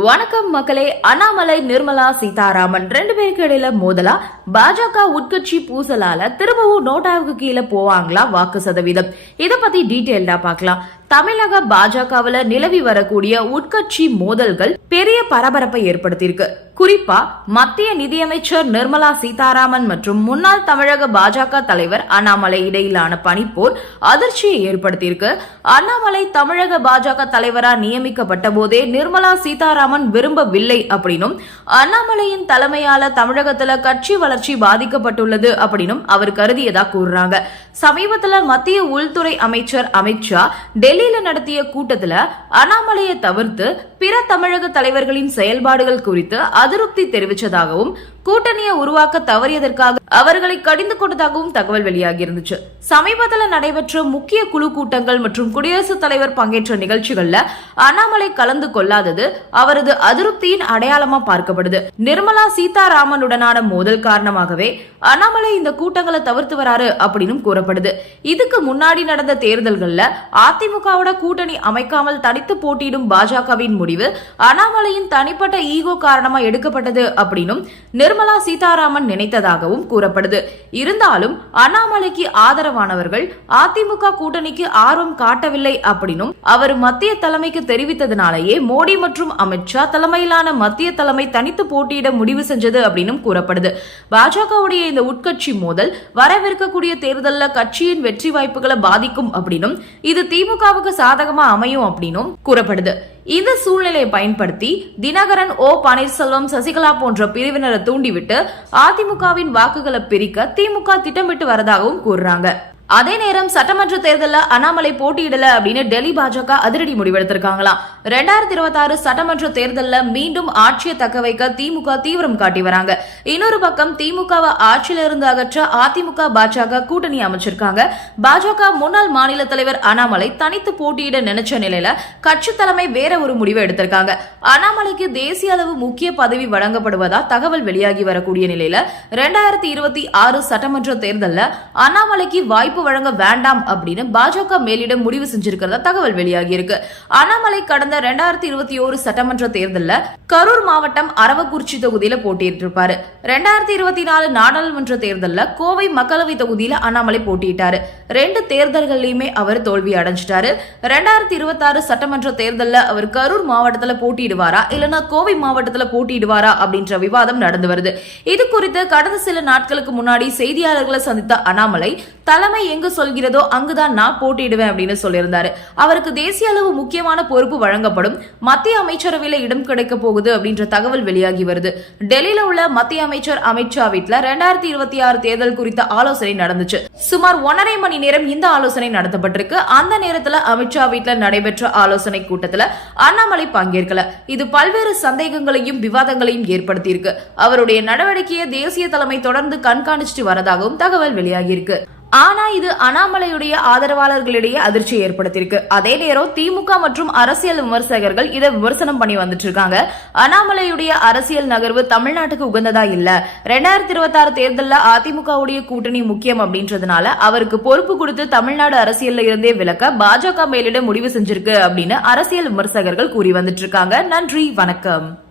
வணக்கம் மக்களே. அண்ணாமலை நிர்மலா சீதாராமன் ரெண்டு பேருக்கு இடையில மோதலா? பாஜக உட்கட்சி பூசலால திரும்பவும் நோட்டாவுக்கு கீழே போவாங்களா? வாக்கு சதவீதம். இத பத்தி டீட்டெயில்டா பார்க்கலாம். தமிழக பாஜகவுல நிலவி வரக்கூடிய உட்கட்சி மோதல்கள் பெரிய பரபரப்பை ஏற்படுத்தியிருக்கு. குறிப்பா மத்திய நிதியமைச்சர் நிர்மலா சீதாராமன் மற்றும் முன்னாள் தமிழக பாஜக தலைவர் அண்ணாமலை இடையிலான பணிப்போர் அதிர்ச்சியை ஏற்படுத்தியிருக்கு. அண்ணாமலை தமிழக பாஜக தலைவரா நியமிக்கப்பட்ட போதே நிர்மலா சீதாராமன் விரும்பவில்லை அப்படின்னும் அண்ணாமலையின் தலைமையால தமிழகத்துல கட்சி வளர்ச்சி பாதிக்கப்பட்டுள்ளது அப்படின்னும் அவர் கருதியதா கூறுறாங்க. சமீபத்துல மத்திய உள்துறை அமைச்சர் அமித்ஷா டெல்லியில நடத்திய கூட்டத்துல அண்ணாமலையை தவிர்த்து பிற தமிழக தலைவர்களின் செயல்பாடுகள் குறித்து அதிருப்தி தெரிவித்ததாகவும் கூட்டணியை உருவாக்க தவறியதற்காக அவர்களை கடிந்து கொண்டதாகவும் தகவல் வெளியாகி இருந்துச்சு சமீபத்தில் நடைபெற்ற முக்கிய குழு கூட்டங்கள் மற்றும் குடியரசுத் தலைவர் பங்கேற்ற நிகழ்ச்சிகள்ல அண்ணாமலை கலந்து கொள்ளாதது அவரது அதிருப்தியின் அடையாளமா பார்க்கப்படுது. நிர்மலா சீதாராமனுடனான மோதல் காரணமாகவே அண்ணாமலை இந்த கூட்டங்களை தவிர்த்து வராரு அப்படின்னு கூறப்படுது. இதுக்கு முன்னாடி நடந்த தேர்தல்கள்ல அதிமுகவோட கூட்டணி அமைக்காமல் தனித்து போட்டியிடும் பாஜகவின் முடிவு அண்ணாமலையின் தனிப்பட்ட ஈகோ காரணமா எடுக்கப்பட்டது அப்படின்னும் நிர்மலா சீதாராமன் நினைத்ததாகவும் கூறப்படுது. இருந்தாலும் அண்ணாமலைக்கு ஆதரவானவர்கள் அதிமுக கூட்டணிக்கு ஆர்வம் காட்டவில்லை அப்படின்னும் அவர் மத்திய தலைமைக்கு தெரிவித்ததனாலேயே மோடி மற்றும் அமித்ஷா தலைமையிலான மத்திய தலைமை தனித்து போட்டியிட முடிவு செஞ்சது அப்படின்னும் கூறப்படுது. பாஜகவுடைய இந்த உட்கட்சி மோதல் வரவிருக்கக்கூடிய தேர்தலில் கட்சியின் வெற்றி வாய்ப்புகளை பாதிக்கும் அப்படின்னும் இது திமுகவுக்கு சாதகமா அமையும் அப்படின்னும் கூறப்படுது. இந்த சூழ்நிலையை பயன்படுத்தி தினகரன் ஓ பன்னீர்செல்வம் சசிகலா போன்ற பிரிவினரை தூண்டிவிட்டு அதிமுகவின் வாக்குகளை பிரிக்க திமுக திட்டமிட்டு வரதாகவும் கூறுறாங்க. அதே நேரம் சட்டமன்ற தேர்தலில் அண்ணாமலை போட்டியிடல அப்படின்னு டெல்லி பாஜக அதிரடி முடிவெடுத்திருக்காங்களாம் ரெண்டாயிரத்தி இருபத்தி ஆறு சட்டமன்ற தேர்தலில் மீண்டும் ஆட்சியை தக்க வைக்க திமுக தீவிரம் காட்டி வராங்க. இன்னொரு பக்கம் திமுகவை ஆட்சியில இருந்து அகற்ற அதிமுக பாஜக கூட்டணி அமைச்சிருக்காங்க. பாஜக முன்னாள் மாநில தலைவர் அண்ணாமலை தனித்து போட்டியிட நினைச்ச நிலையில கட்சி தலைமை வேற ஒரு முடிவை எடுத்திருக்காங்க. அண்ணாமலைக்கு தேசிய அளவு முக்கிய பதவி வழங்கப்படுவதா தகவல் வெளியாகி வரக்கூடிய நிலையில ரெண்டாயிரத்தி இருபத்தி ஆறு சட்டமன்ற தேர்தலில் அண்ணாமலைக்கு வாய்ப்பு வாய்ப்பு வழங்க வேண்டாம் அப்படின்னு பாஜக மேலிடம் முடிவு செஞ்சிருக்கிறதா தகவல் வெளியாகி இருக்கு அண்ணாமலை கடந்த ரெண்டாயிரத்தி இருபத்தி ஓரு சட்டமன்ற தேர்தலில் கரூர் மாவட்டம் அரவக்குறிச்சி தொகுதியில போட்டியிட்டிருப்பாரு. ரெண்டாயிரத்தி இருபத்தி நாலு நாடாளுமன்ற தேர்தலில் கோவை மக்களவை தொகுதியில அண்ணாமலை போட்டியிட்டாரு. ரெண்டு தேர்தல்கள்லயுமே அவர் தோல்வி அடைஞ்சிட்டாரு. ரெண்டாயிரத்தி இருபத்தி ஆறு சட்டமன்ற தேர்தலில் அவர் கரூர் மாவட்டத்துல போட்டியிடுவாரா? இல்லைன்னா கோவை மாவட்டத்துல போட்டியிடுவாரா? அப்படின்ற விவாதம் நடந்து வருது. இது குறித்து கடந்த சில நாட்களுக்கு முன்னாடி செய்தியாளர்களை சந்தித்த அண்ணாமலை தலைமை எங்கு சொல்கிறதோ அங்குதான் நான் போட்டியிடுவேன் அப்படின்னு சொல்லியிருந்தாரு. அவருக்கு தேசிய அளவு முக்கியமான பொறுப்பு வழங்கப்படும். மத்திய அமைச்சரவையில இடம் கிடைக்க போகுது அப்படின்ற தகவல் வெளியாகி வருது. டெல்லியில உள்ள மத்திய அமைச்சர் அமித்ஷா வீட்டுல ரெண்டாயிரத்தி இருபத்தி ஆறு தேர்தல் குறித்த ஆலோசனை நடந்துச்சு. சுமார் ஒன்றரை மணி நேரம் இந்த ஆலோசனை நடத்தப்பட்டிருக்கு. அந்த நேரத்துல அமித்ஷா வீட்டுல நடைபெற்ற ஆலோசனை கூட்டத்துல அண்ணாமலை பங்கேற்கல. இது பல்வேறு சந்தேகங்களையும் விவாதங்களையும் ஏற்படுத்தியிருக்கு. அவருடைய நடவடிக்கையை தேசிய தலைமை தொடர்ந்து கண்காணிச்சுட்டு வரதாகவும் தகவல் வெளியாகியிருக்கு. ஆனா இது அண்ணாமலையுடைய ஆதரவாளர்களிடையே அதிர்ச்சி ஏற்படுத்தியிருக்கு. அதே நேரம் திமுக மற்றும் அரசியல் விமர்சகர்கள் இதை விமர்சனம் பண்ணி வந்துட்டு இருக்காங்க அண்ணாமலையுடைய அரசியல் நகர்வு தமிழ்நாட்டுக்கு உகந்ததா இல்ல? ரெண்டாயிரத்தி இருபத்தி ஆறு தேர்தலில் அதிமுகவுடைய கூட்டணி முக்கியம் அப்படின்றதுனால அவருக்கு பொறுப்பு கொடுத்து தமிழ்நாடு அரசியல்ல இருந்தே விலக்க பாஜக மேலிட முடிவு செஞ்சிருக்கு அப்படின்னு அரசியல் விமர்சகர்கள் கூறி வந்துட்டு இருக்காங்க நன்றி வணக்கம்.